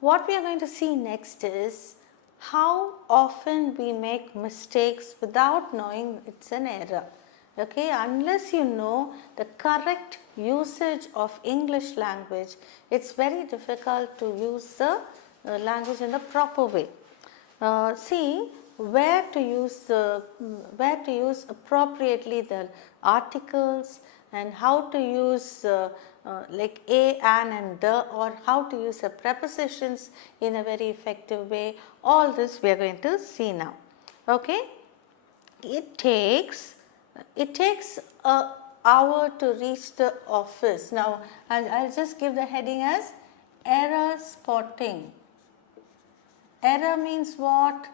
what we are going to see next is how often we make mistakes without knowing it's an error. Okay, unless you know the correct usage of English language, it's very difficult to use the language in the proper way. See where to use appropriately the articles, and how to use like a, an and the, or how to use the prepositions in a very effective way. All this we are going to see now. Okay, it takes a hour to reach the office. Now I'll just give the heading as error spotting. Error means what?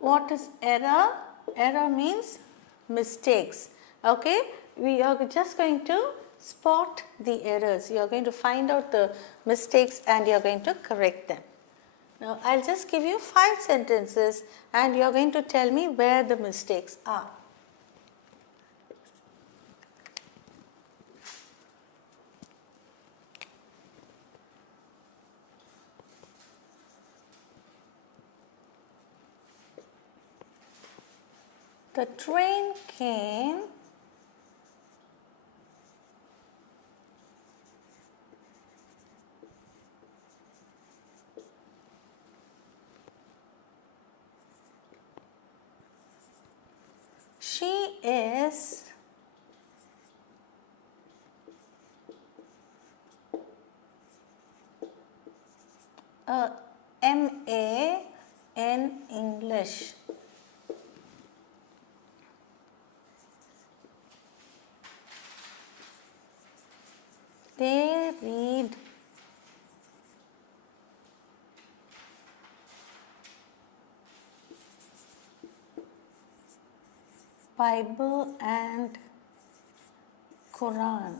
What is error? Error means mistakes. Okay, we are just going to spot the errors. You are going to find out the mistakes and you are going to correct them. Now I'll just give you 5 sentences and you are going to tell me where the mistakes are. The train came she is a MA in English. They read Bible and Quran.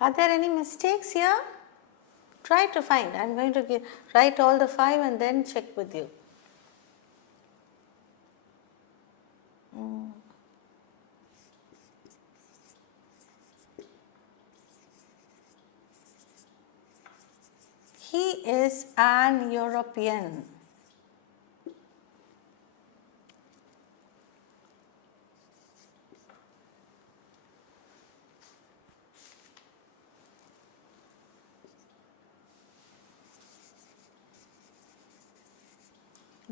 Are there any mistakes here? Try to find. I am going to write all the 5 and then check with you. He is an European.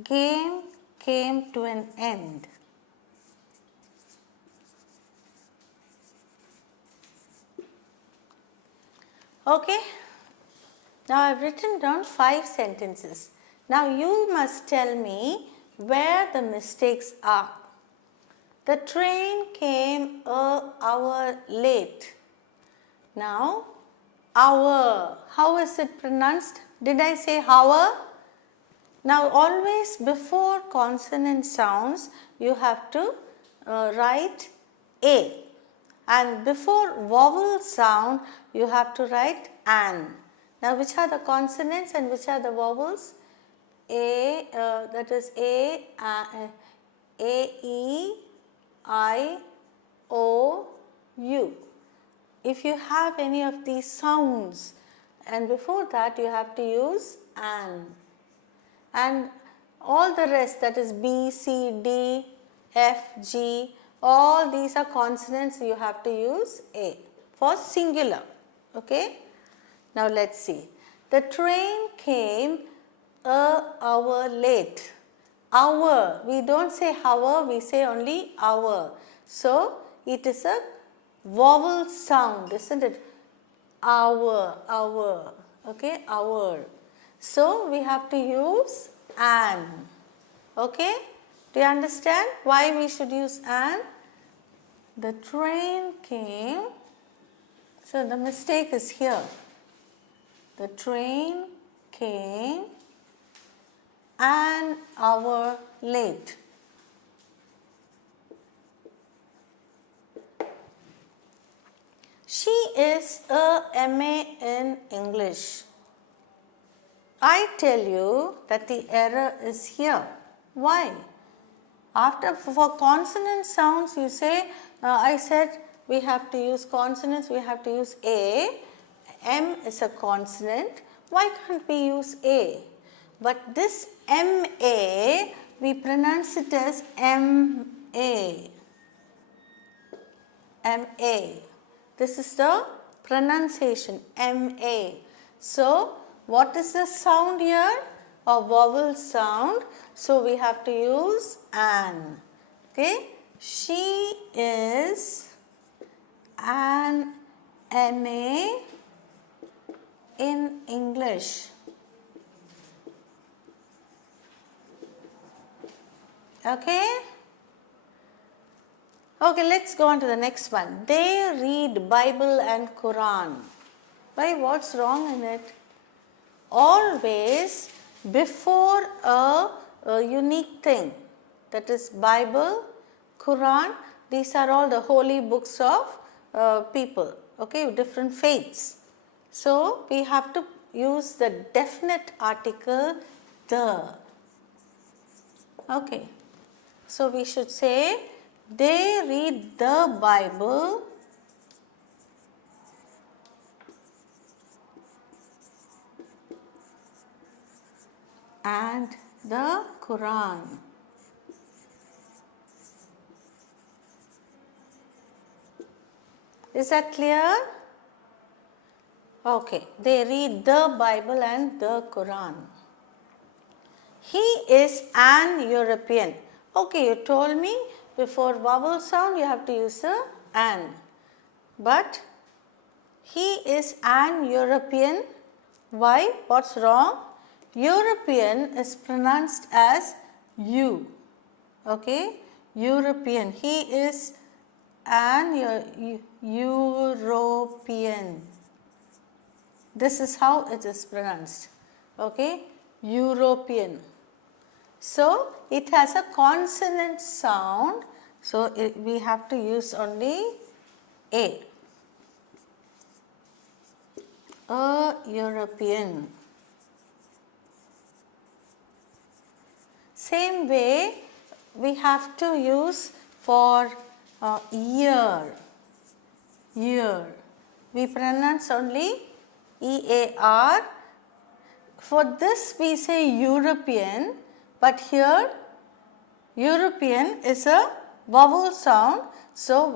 Game came to an end. Okay. Now I have written down 5 sentences. Now you must tell me where the mistakes are. The train came an hour late. Now, hour, how is it pronounced? Did I say hour? Now always before consonant sounds you have to write A, and before vowel sound you have to write an. Now which are the consonants and which are the vowels? A, that is A, E, I, O, U. If you have any of these sounds and before that you have to use an. And all the rest, that is B, C, D, F, G, all these are consonants, you have to use A for singular. Okay. Now let's see. The train came an hour late. Hour, we don't say hour, we say only hour. So it is a vowel sound, isn't it? Hour, hour. Okay, hour. So we have to use an. Okay, do you understand why we should use an? The train came, so the mistake is here. The train came an hour late. She is a MA in English. I tell you that the error is here. Why? For consonant sounds you say, I said we have to use consonants, we have to use A. M is a consonant. Why can't we use A? But this MA, we pronounce it as MA. MA. This is the pronunciation, MA. So, what is the sound here? A vowel sound. So, we have to use an. Okay. She is an MA in English. Okay. Okay, let's go on to the next one. They read Bible and Quran. Why? What's wrong in it? Always before a unique thing, that is Bible, Quran, these are all the holy books of people, okay, different faiths. So, we have to use the definite article the. Okay. So, we should say they read the Bible and the Quran. Is that clear? Okay, they read the Bible and the Quran. He is an European. Okay, you told me before vowel sound you have to use the an. But he is an European. Why? What's wrong? European is pronounced as U. Okay, European. He is an European. This is how it is pronounced. Okay, European. So, it has a consonant sound. So, we have to use only A. A European. Same way we have to use for year. Year. We pronounce only EAR. For this we say European, but here European is a vowel sound. So,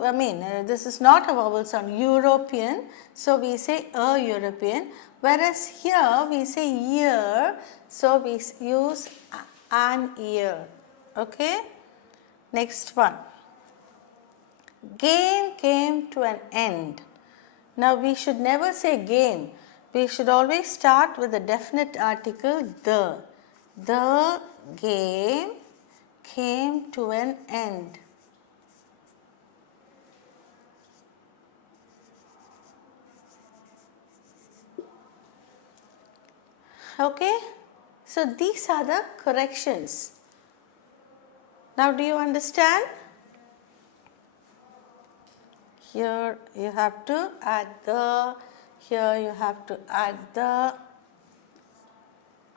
this is not a vowel sound, European. So, we say a European, whereas here we say year. So, we use an year. Okay. Next one. Game came to an end. Now, we should never say game. We should always start with the definite article the. The game came to an end. Okay. So, these are the corrections. Now, do you understand? Here you have to add the, here you have to add the.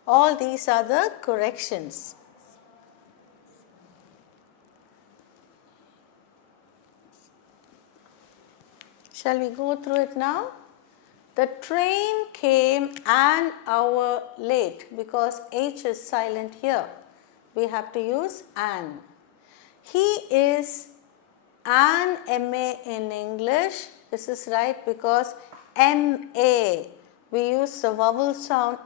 All these are the corrections. Shall we go through it now? The train came an hour late because H is silent here. We have to use an. He is an MA in English. This is right because MA, we use the vowel sound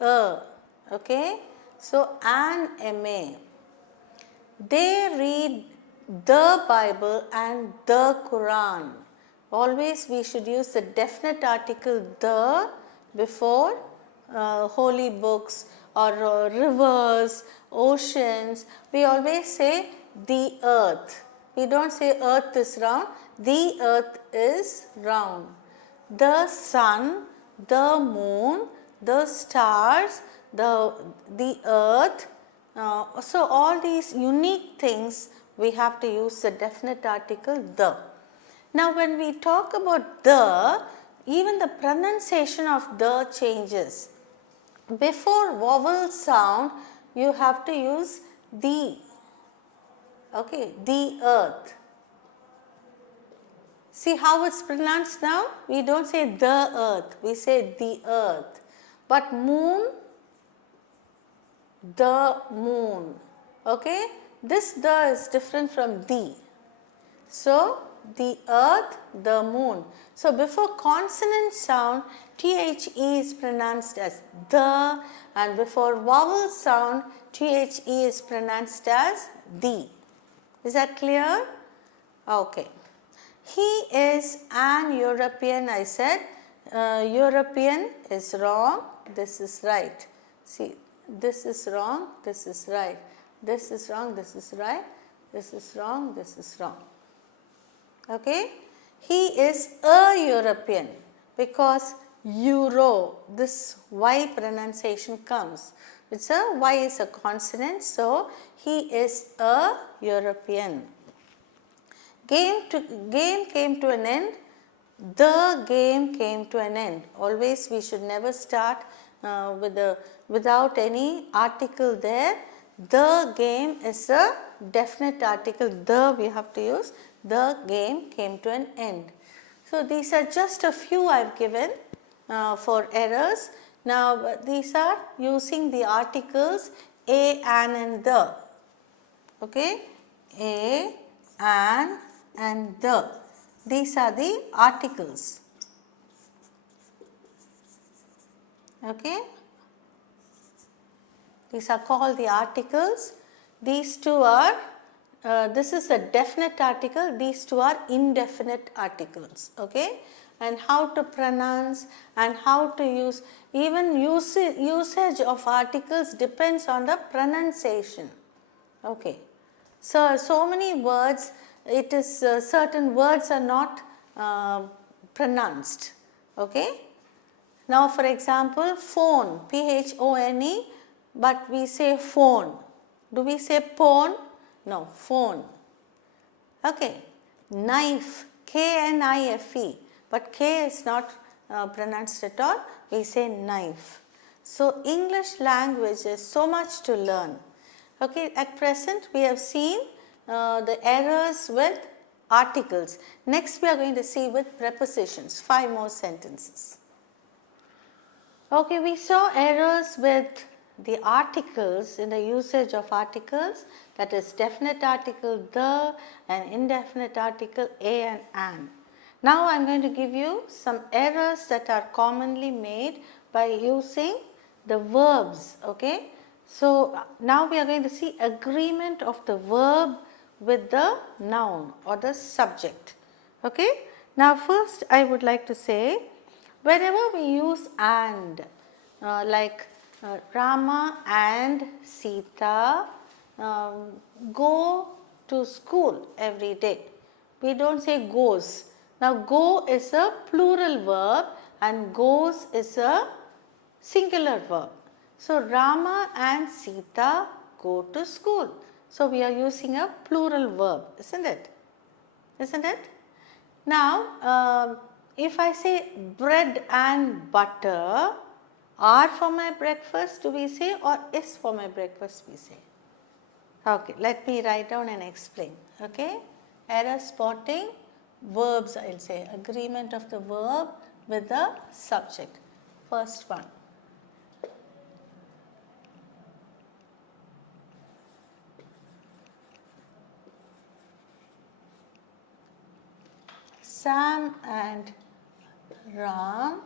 okay. So, an MA. They read the Bible and the Quran. Always we should use the definite article the before holy books or rivers, oceans. We always say the earth. We don't say earth is round, the earth is round. The sun, the moon, the stars, the earth. So, all these unique things we have to use the definite article the. Now when we talk about the, even the pronunciation of the changes. Before vowel sound, you have to use the, okay, the earth. See how it's pronounced now? We don't say the earth, we say the earth. But moon, the moon, okay? This the is different from the. So, the earth, the moon. So, before consonant sound, THE is pronounced as the, and before vowel sound, THE is pronounced as the. Is that clear? Okay. He is an European, I said. European is wrong, this is right. See, this is wrong, this is right. This is wrong, this is right. This is wrong, this is wrong. Okay. He is a European because Euro, this Y pronunciation comes. It's a Y is a consonant, so he is a European. Game came to an end. The game came to an end. Always we should never start without any article there. The game is a definite article. The we have to use. The game came to an end. So these are just a few I have given for errors. Now these are using the articles a, an and the. Okay, a, an and the. These are the articles. Okay. These are called the articles. These two are, this is a definite article, these two are indefinite articles. Okay. And how to pronounce and how to use, even usage of articles depends on the pronunciation. Okay. So many words, it is certain words are not pronounced. Okay. Now for example, phone, P-H-O-N-E, but we say phone. Do we say pone? No, phone. Okay. Knife, K-N-I-F-E, but K is not pronounced at all, we say knife. So English language is so much to learn. Okay, at present we have seen the errors with articles. Next we are going to see with prepositions, 5 more sentences. Okay, we saw errors with the articles in the usage of articles, that is definite article the and indefinite article a and an. Now I am going to give you some errors that are commonly made by using the verbs. Okay. So now we are going to see agreement of the verb with the noun or the subject. Okay. Now first I would like to say, whenever we use and, like Rama and Sita go to school every day. We don't say goes. Now go is a plural verb and goes is a singular verb. So Rama and Sita go to school. So we are using a plural verb, isn't it? Isn't it? Now if I say bread and butter are for my breakfast, do we say, or is for my breakfast we say? Okay, let me write down and explain. Okay, error spotting, verbs I will say, agreement of the verb with the subject. First one. Sam and Ram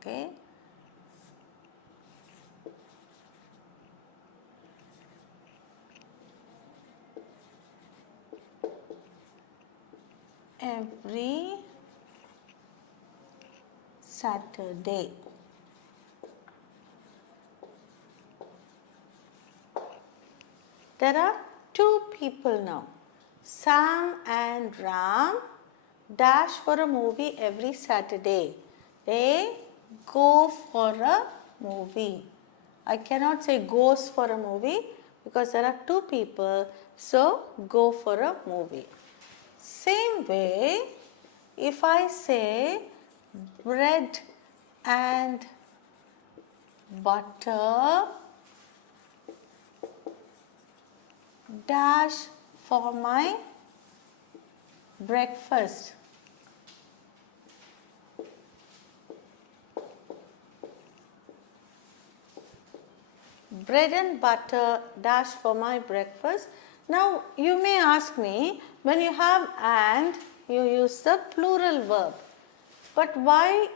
okay, every Saturday. There are two people now, Sam and Ram dash for a movie every Saturday. They go for a movie. I cannot say goes for a movie because there are two people, so go for a movie. Same way, if I say bread and butter dash for my breakfast. Bread and butter dash for my breakfast. Now you may ask me, when you have and, you use the plural verb. But why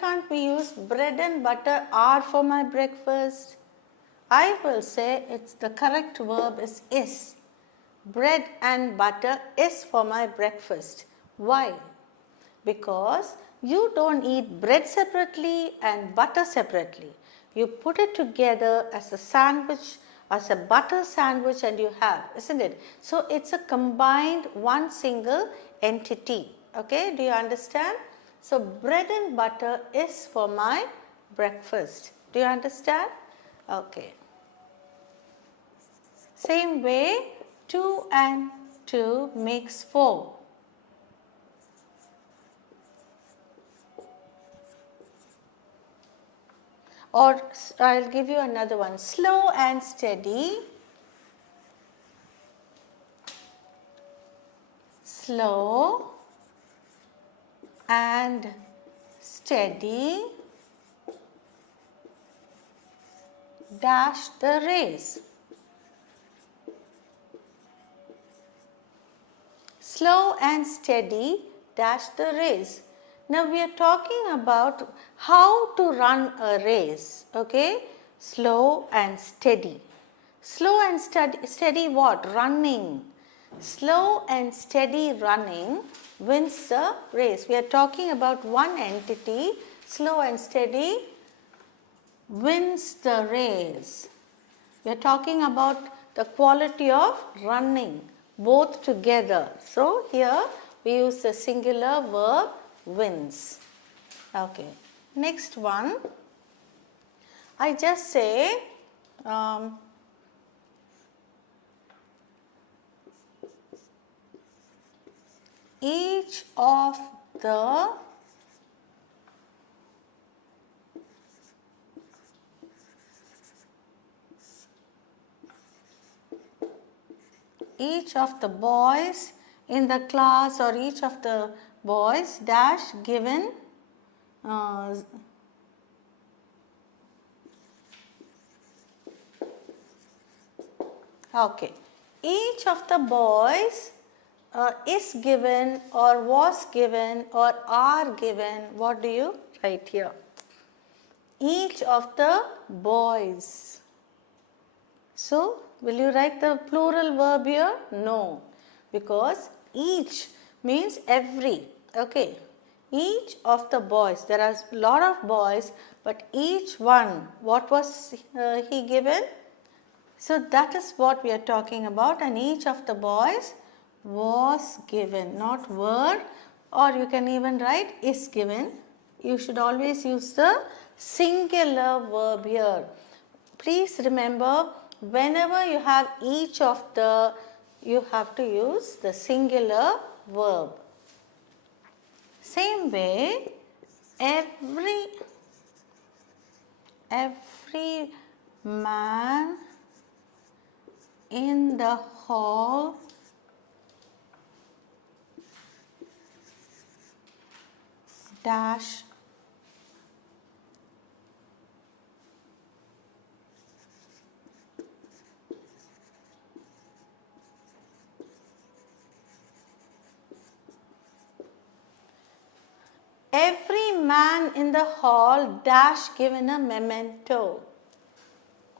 can't we use bread and butter are for my breakfast? I will say the correct verb is. Bread and butter is for my breakfast. Why? Because you don't eat bread separately and butter separately. You put it together as a sandwich, as a butter sandwich, and you have, isn't it? So it's a combined one single entity. Okay, do you understand? So bread and butter is for my breakfast. Do you understand? Okay. Same way, 2 and 2 makes 4. Or I'll give you another one. Slow and steady. Slow and steady dash the race. Slow and steady dash the race. Now we are talking about how to run a race, okay? Slow and steady. Slow and steady what? Running. Slow and steady running wins the race. We are talking about one entity. Slow and steady wins the race. We are talking about the quality of running, both together. So here we use the singular verb wins. Okay. Next one. I just say each of the boys in the class, or each of the boys dash given okay. Each of the boys is given or was given or are given. What do you write here? Each of the boys. So, will you write the plural verb here? No, because each means every. Okay, each of the boys. There are a lot of boys, but each one, what was he given? So that is what we are talking about, and each of the boys was given, not were, or you can even write is given. You should always use the singular verb here. Please remember, whenever you have each of the, you have to use the singular verb. Same way, every man in the hall dash every man in the hall dash given a memento.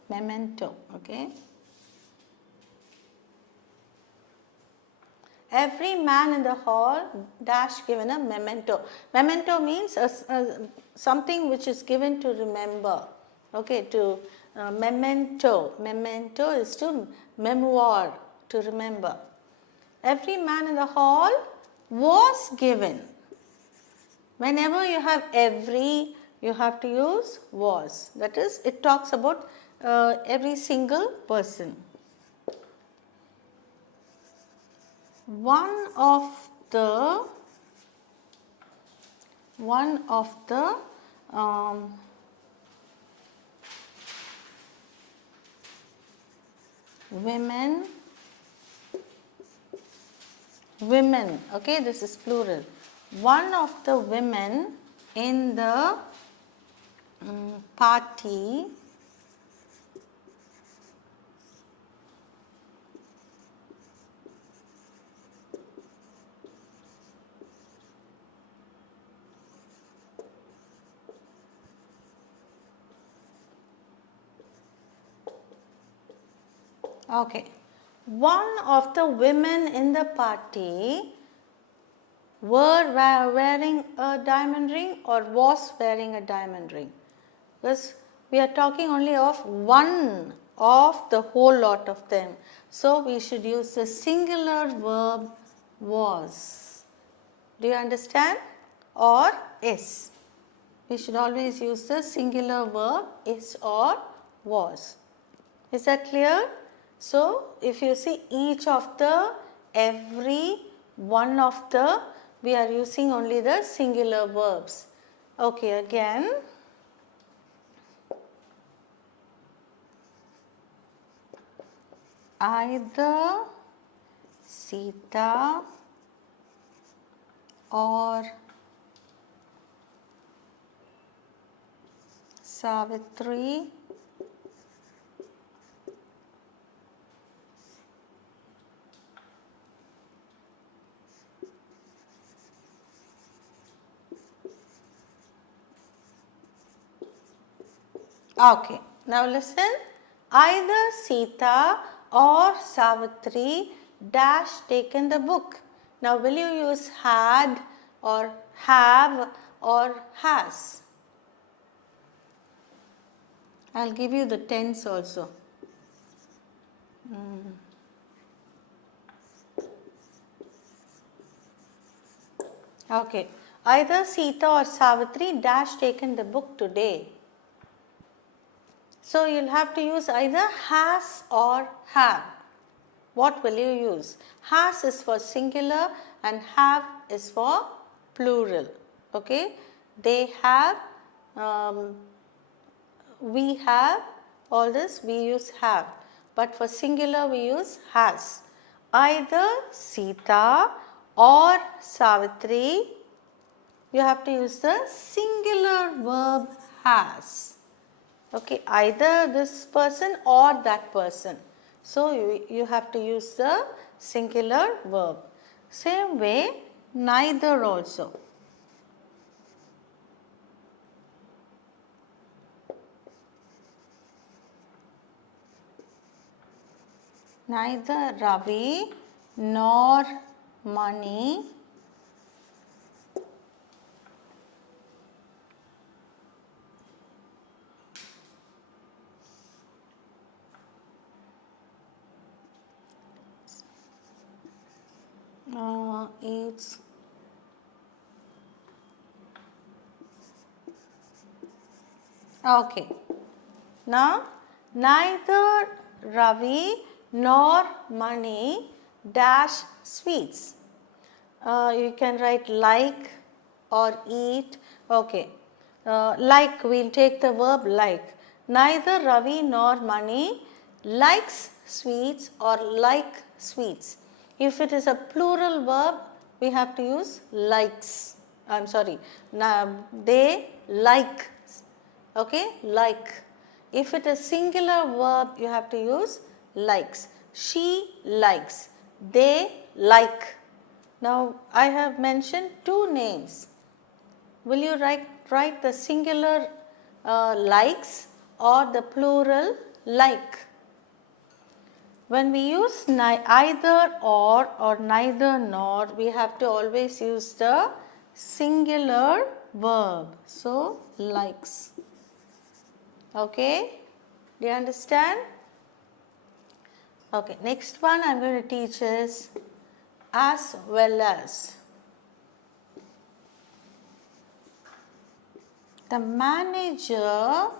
Memento, okay. Every man in the hall dash given a memento. Memento means something which is given to remember. Okay, to memento. Memento is to memoir, to remember. Every man in the hall was given. Whenever you have every, you have to use was. That is, it talks about every single person. One of the women, okay, this is plural. One of the women in the party okay. One of the women in the party were wearing a diamond ring or was wearing a diamond ring, because we are talking only of one of the whole lot of them. So, we should use the singular verb was. Do you understand? Or is. We should always use the singular verb is or was. Is that clear? So, if you see each of the, every one of the, we are using only the singular verbs. Okay, again. Either Sita or Savitri okay. Now listen, either Sita or Savitri dash taken the book. Now will you use had or have or has? I will give you the tense also. Okay, either Sita or Savitri dash taken the book today. So, you will have to use either has or have. What will you use? Has is for singular and have is for plural. Okay, they have, we have, all this we use have, but for singular we use has. Either Sita or Savitri, you have to use the singular verb has. Okay, either this person or that person. So, you have to use the singular verb. Same way, neither also. Neither Ravi nor Mani eats okay. Now, neither Ravi nor Mani dash sweets. You can write like or eat. Okay, like, we will take the verb like. Neither Ravi nor Mani likes sweets or like sweets. If it is a plural verb, we have to use likes. I am sorry, they like. Okay, like. If it is singular verb, you have to use likes. She likes, they like. Now, I have mentioned two names. Will you write the singular likes or the plural like? When we use either or neither nor, we have to always use the singular verb. So, likes. Okay, do you understand? Okay, next one I am going to teach is as well as. The manager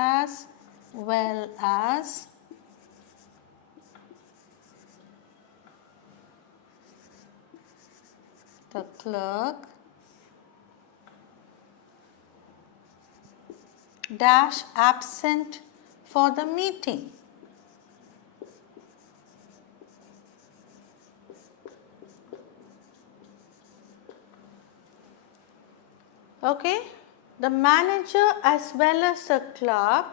as well as the clerk dash absent for the meeting. Okay, the manager as well as the clerk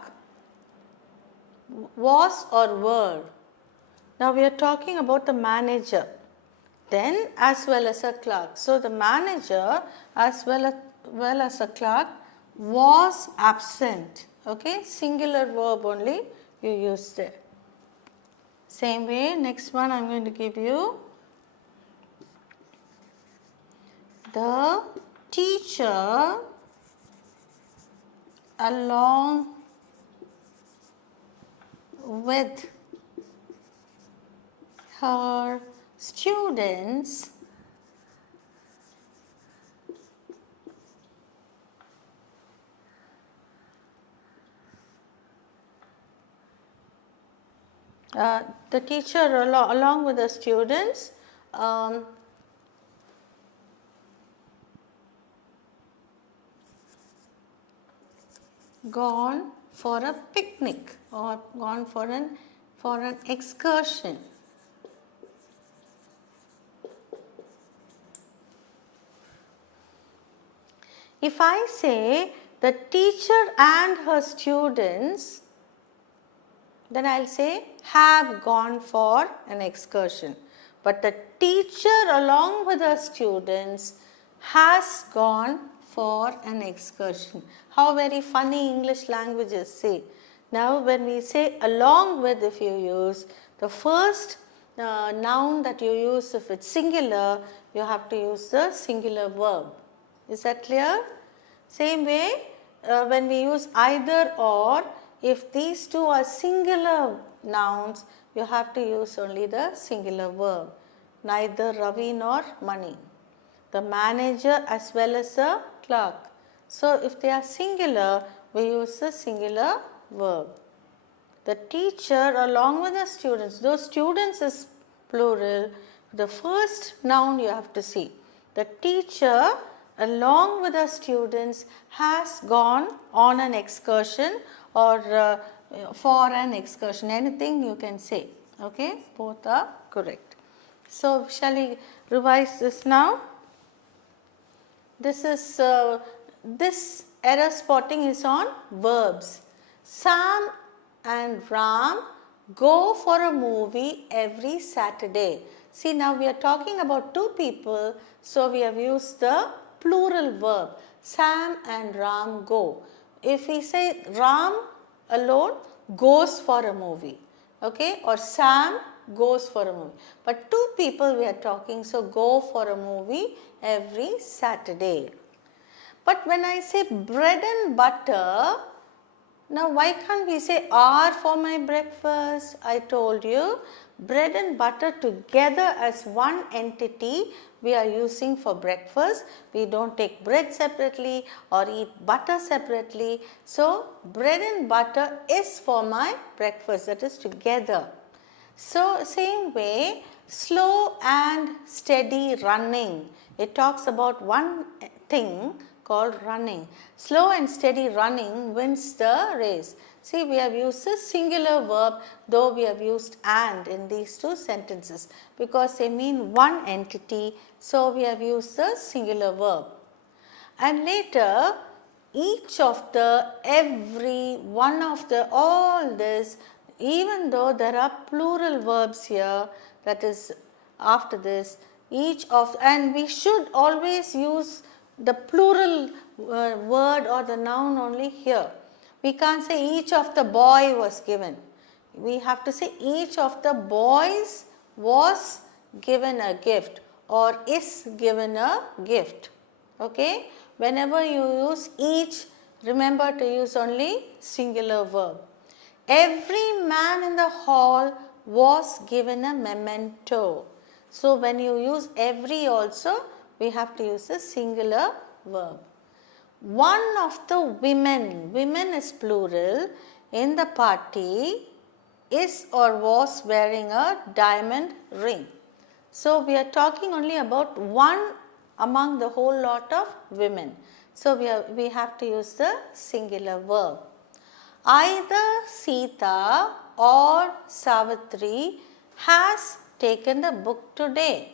was or were. Now we are talking about the manager, then as well as a clerk. So the manager as well as a clerk was absent. Okay, singular verb only you use there. Same way, next one I am going to give you. The teacher along with her students the teacher along with the students gone for a picnic or gone for an excursion. If I say the teacher and her students, then I will say have gone for an excursion. But the teacher along with her students has gone for an excursion. How very funny English language is, see. Now when we say along with, if you use the first noun that you use, if it's singular, you have to use the singular verb. Is that clear? Same way when we use either or, if these two are singular nouns, you have to use only the singular verb. Neither Ravi nor Mani. The manager as well as the clerk. So if they are singular, we use the singular verb. The teacher along with the students, those students is plural, the first noun you have to see. The teacher along with the students has gone on an excursion or for an excursion, anything you can say. Okay, both are correct. So shall we revise this now? This is this error spotting is on verbs. Sam and Ram go for a movie every Saturday. See, now we are talking about two people, so we have used the plural verb. Sam and Ram go. If we say Ram alone goes for a movie, okay, or Sam goes for a movie. But two people we are talking, so go for a movie every Saturday. But when I say bread and butter, now why can't we say are for my breakfast? I told you bread and butter together as one entity we are using for breakfast. We don't take bread separately or eat butter separately. So bread and butter is for my breakfast, that is together. So same way, slow and steady running. It talks about one thing called running. Slow and steady running wins the race. See, we have used a singular verb, though we have used and in these two sentences because they mean one entity. So we have used the singular verb. And later, each of the, every, one of the, all this, even though there are plural verbs here, that is after this, each of, and we should always use the plural word or the noun only here. We can't say each of the boy was given. We have to say each of the boys was given a gift or is given a gift. Okay? Whenever you use each, remember to use only singular verb. Every man in the hall was given a memento. So when you use every also, we have to use a singular verb. one of the women is plural, in the party is or was wearing a diamond ring. So, we are talking only about one among the whole lot of women. So, we have to use the singular verb. Either Sita or Savitri has taken the book today.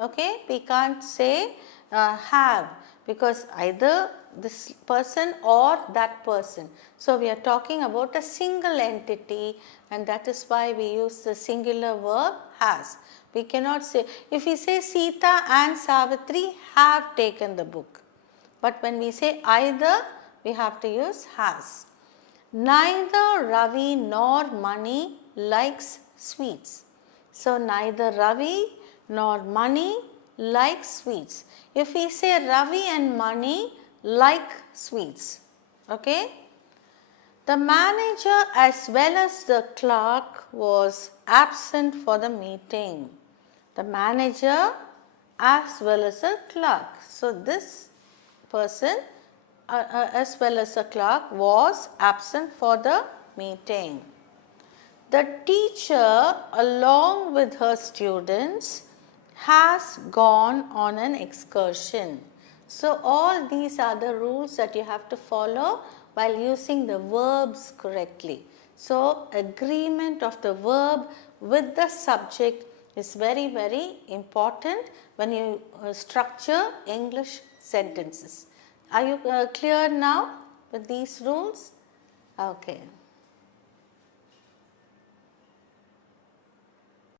Okay, we can't say have, because either this person or that person. So, we are talking about a single entity, and that is why we use the singular verb has. We cannot say, if we say Sita and Savitri have taken the book, but when we say either, we have to use has. Neither Ravi nor Mani likes sweets. So, neither Ravi nor Mani like sweets. If we say Ravi and Mani like sweets, okay. The manager as well as the clerk was absent for the meeting. The manager as well as the clerk. So, this person as well as the clerk was absent for the meeting. The teacher along with her students has gone on an excursion. So, all these are the rules that you have to follow while using the verbs correctly. So, agreement of the verb with the subject is very, very important when you structure English sentences. Are you clear now with these rules? Okay.